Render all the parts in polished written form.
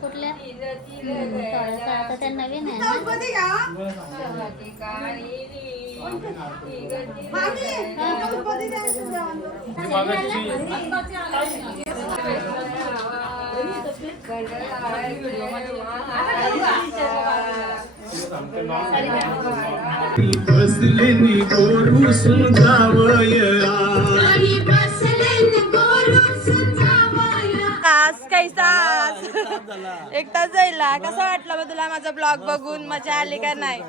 कुठल्या आता त्या नवीन आहे बसलेनी गोरू एक तास जाईला. कसा वाटला मग तुला माझा ब्लॉग बघून? मजा आली का नाही?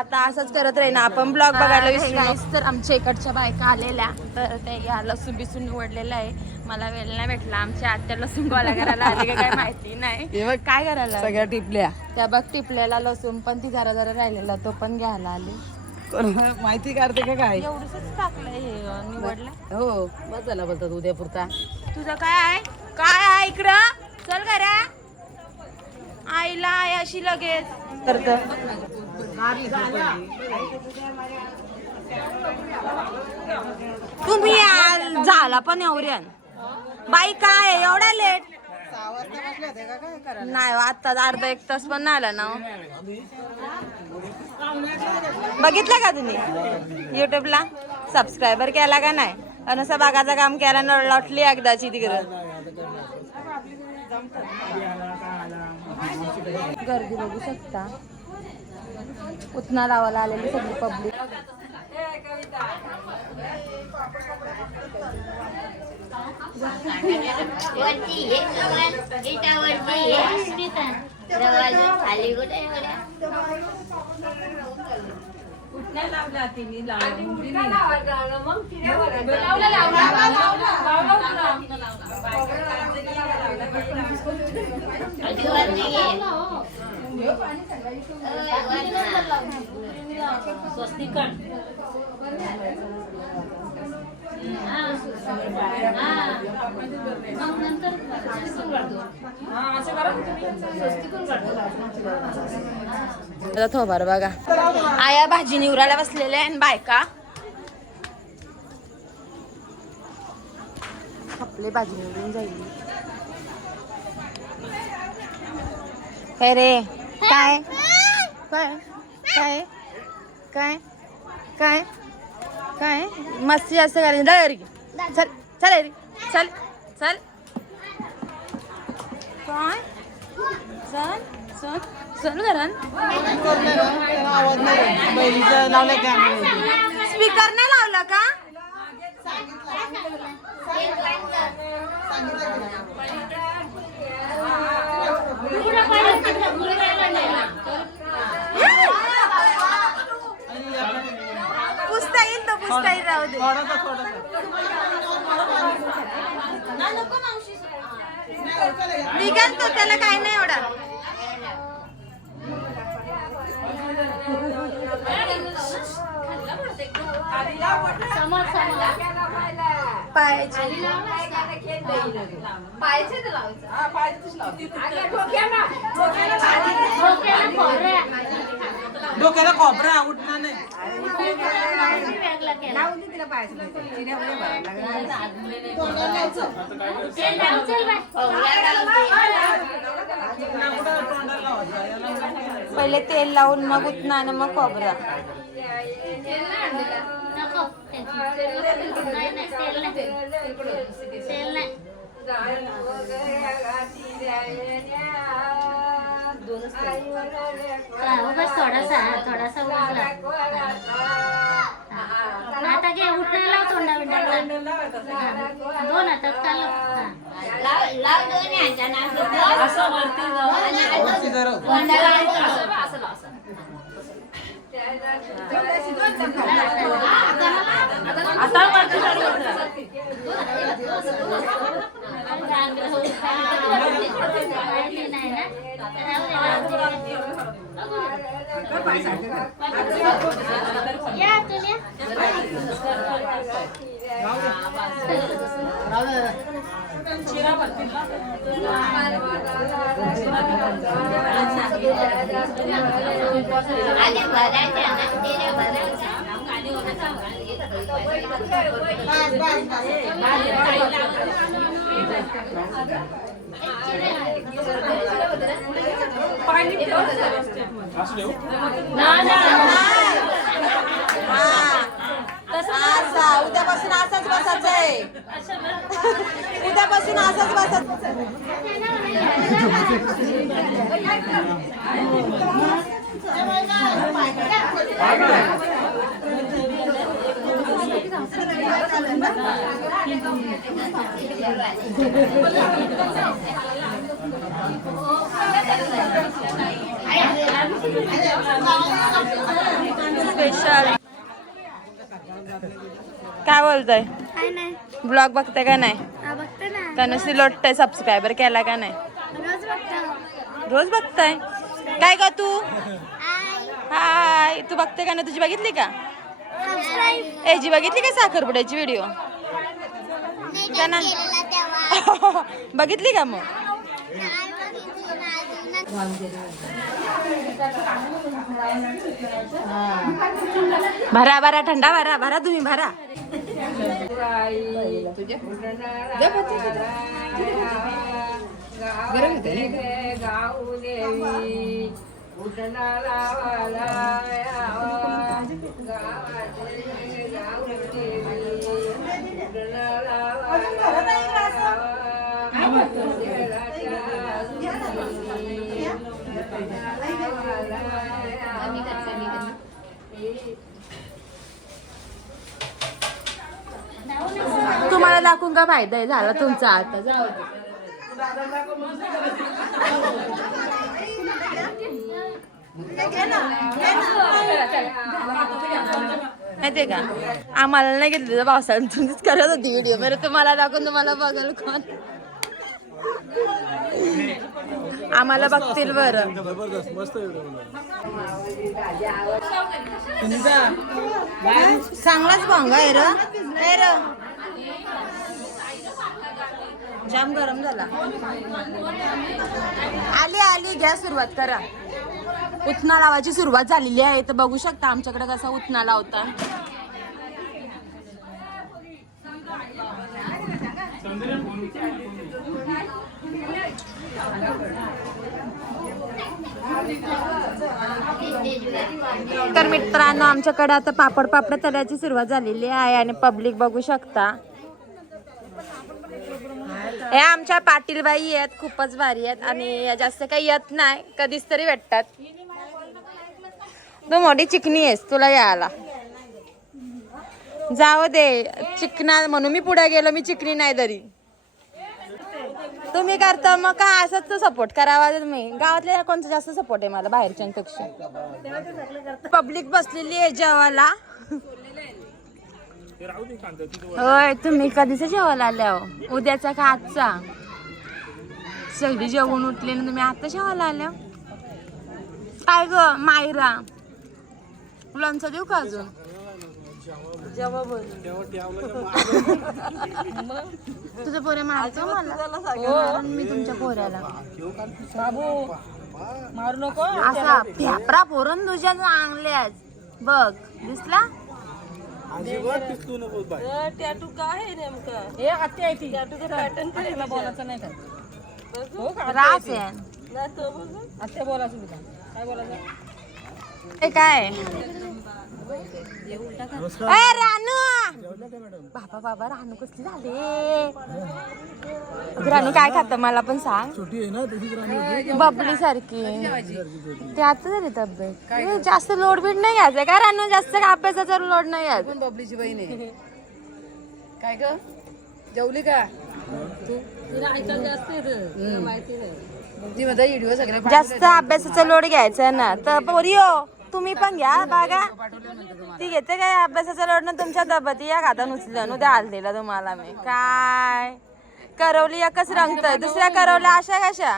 आता असंच करत राही ना आपण ब्लॉग बघायला विसरू. तर आमच्या इकडच्या बायका आलेल्या तर ते या लसूण बिसून निवडलेलं आहे. मला वेळ नाही भेटला. आमच्या आत्या लसूण गोळा करायला आली का काय माहिती नाही. काय करायला सगळ्या टिपल्या त्या बघ टिपलेला लसूण पण ती जरा जरा राहिलेला तो पण घ्यायला आली. माहिती काढते का काय? एवढंच टाकलंय हे निवडलं. हो बस झाला बोलतात उद्या पुरता. तुझं काय आहे? काय आहे इकडं? चल घरा. आईला आहे अशी लगेच करत. तुम्ही झाला पण एवढ्यान बाई काय एवढा लेट? नाही आता अर्धा एक तास पण नाही आला ना. बघितलं का तुम्ही युट्यूबला? सबस्क्रायबर केला का नाही? अनुसा बागाचं काम केला न लॉटली एकदाची तिकडं. गर्दी बघू शकता. उतना लावायला आलेली सगळी पब्लिक. थोबार बघा. आया भाजी निवरायला बसलेल्या आणि बायका आपले भाजी निवडून जाईल. काय रे? काय काय काय काय काय काय मस्ती जास्त करायची. डर चल चल रे चल चल काय चल चल चल घरान. स्पीकर नाही लावला का? पुसता येईल तो पुसता येईल. राहू दे. निघाल तो त्याला काय नाही एवढा. डोक्याला खोबरा उठणार नाही. पहिले तेल लावून मग उतना आणि मग खोबरा. थोडासा आता घे उठण्याला तोंडा बिंडा दोन हातात चालू. उद्यापासून असाच बसायचं आहे. उद्यापासून असाच बसायचं. स्पेशल काय बोलतोय? काय नाही ब्लॉग बघताय का नाही? बघते ना का नुसती लोटताय? सबस्क्रायबर केला का नाही? रोज बघतो. रोज बघताय काय का तू? हाय, तू बघते का ना? तुझी बघितली का? सबस्क्राईब एजी बघितली का साखरपुड्याची व्हिडिओ? का ना बघितली का मग? भरा भरा थंडा भरा भरा तुम्ही भरा. तुम्हाला दाखवून का फायदा आहे झाला तुमचा आता? जाऊ दे. माहितीये का आम्हाला नाही घेतलं पावसाळ्यात, तुम्हीच करत होती व्हिडिओ. बरं तुम्हाला दाखवून तुम्हाला बघल कोण? आम्हाला बघतील बरं. चांगलाच भांगा आहे र. जाम गरम झाला. आली घ्या, सुरुवात करा. उतना लावायची सुरुवात झालेली आहे. तर बघू शकता आमच्याकडे कसा उतना लावता. तर मित्रांनो आमच्याकडे आता पापड तळ्याची सुरुवात झालेली आहे आणि पब्लिक बघू शकता. हे आमच्या पाटीलबाई आहेत, खूपच भारी आहेत आणि जास्त काही येत नाही, कधीच तरी भेटतात. तू मोठी चिकनी आहेस, तुला यायला जाऊ दे. चिकना म्हणून मी पुढे गेलो, मी चिकनी नाही तरी. तुम्ही करता मग काय असंच सपोर्ट करावा. तुम्ही गावातल्या कोणता जास्त सपोर्ट आहे मला बाहेरच्यांपेक्षा. पब्लिक बसलेली आहे जेवायला. होय, तुम्ही कधीच जेवायला आल्या हो? उद्याचा का आजचा? सगळी जेवून उठले ना तुम्ही आता जेवायला आल्या? काय ग मायरा, लोणचं देऊ का अजून? तुझं पोरे मारायचं मला? मी तुमच्या पोऱ्याला मारू नको. असा फेपरा पोरण तुझ्या चांगल्याच बघ दिसला. टॅटू काय आहे नेमकं? हे आत्या आहे ती. टॅटूचं पॅटर्न काय बोलायचं नाही काय? हो का? रास आहे. आत्या बोलायचं तुझा काय बोलायचं? हे काय रानू? बाबा रानू कसली झाले? रानू काय खात मला पण सांग. बबली सारखी ते आता झाली तब्येत. जास्त लोड बीड नाही घ्यायचं का रानू? जास्त अभ्यासाचा लोड नाही घ्यायचा. बबलीची बहीण आहे काय ग? जेवली का तू? जास्त अभ्यासाचा लोड घ्यायचा ना. तर पोरियो तुम्ही पण घ्या बघा. ती घेते काय अभ्यासाचा लोड ना तुमच्या दबती या खाता नुसलं उद्या आल दिला तुम्हाला मी. काय करवली एकच रंगतय, दुसऱ्या करवल्या अशा कशा?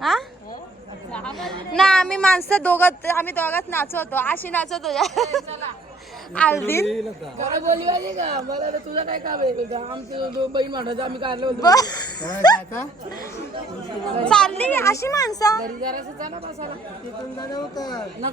हा ना आम्ही माणसं आम्ही दोघात नाचवतो, अशी नाचवतो. आलदिन तुझं काय काम आहे आमची बहीण मांडायचं आम्ही काढलं होतं चालली अशी माणसं जरासं चला बसायला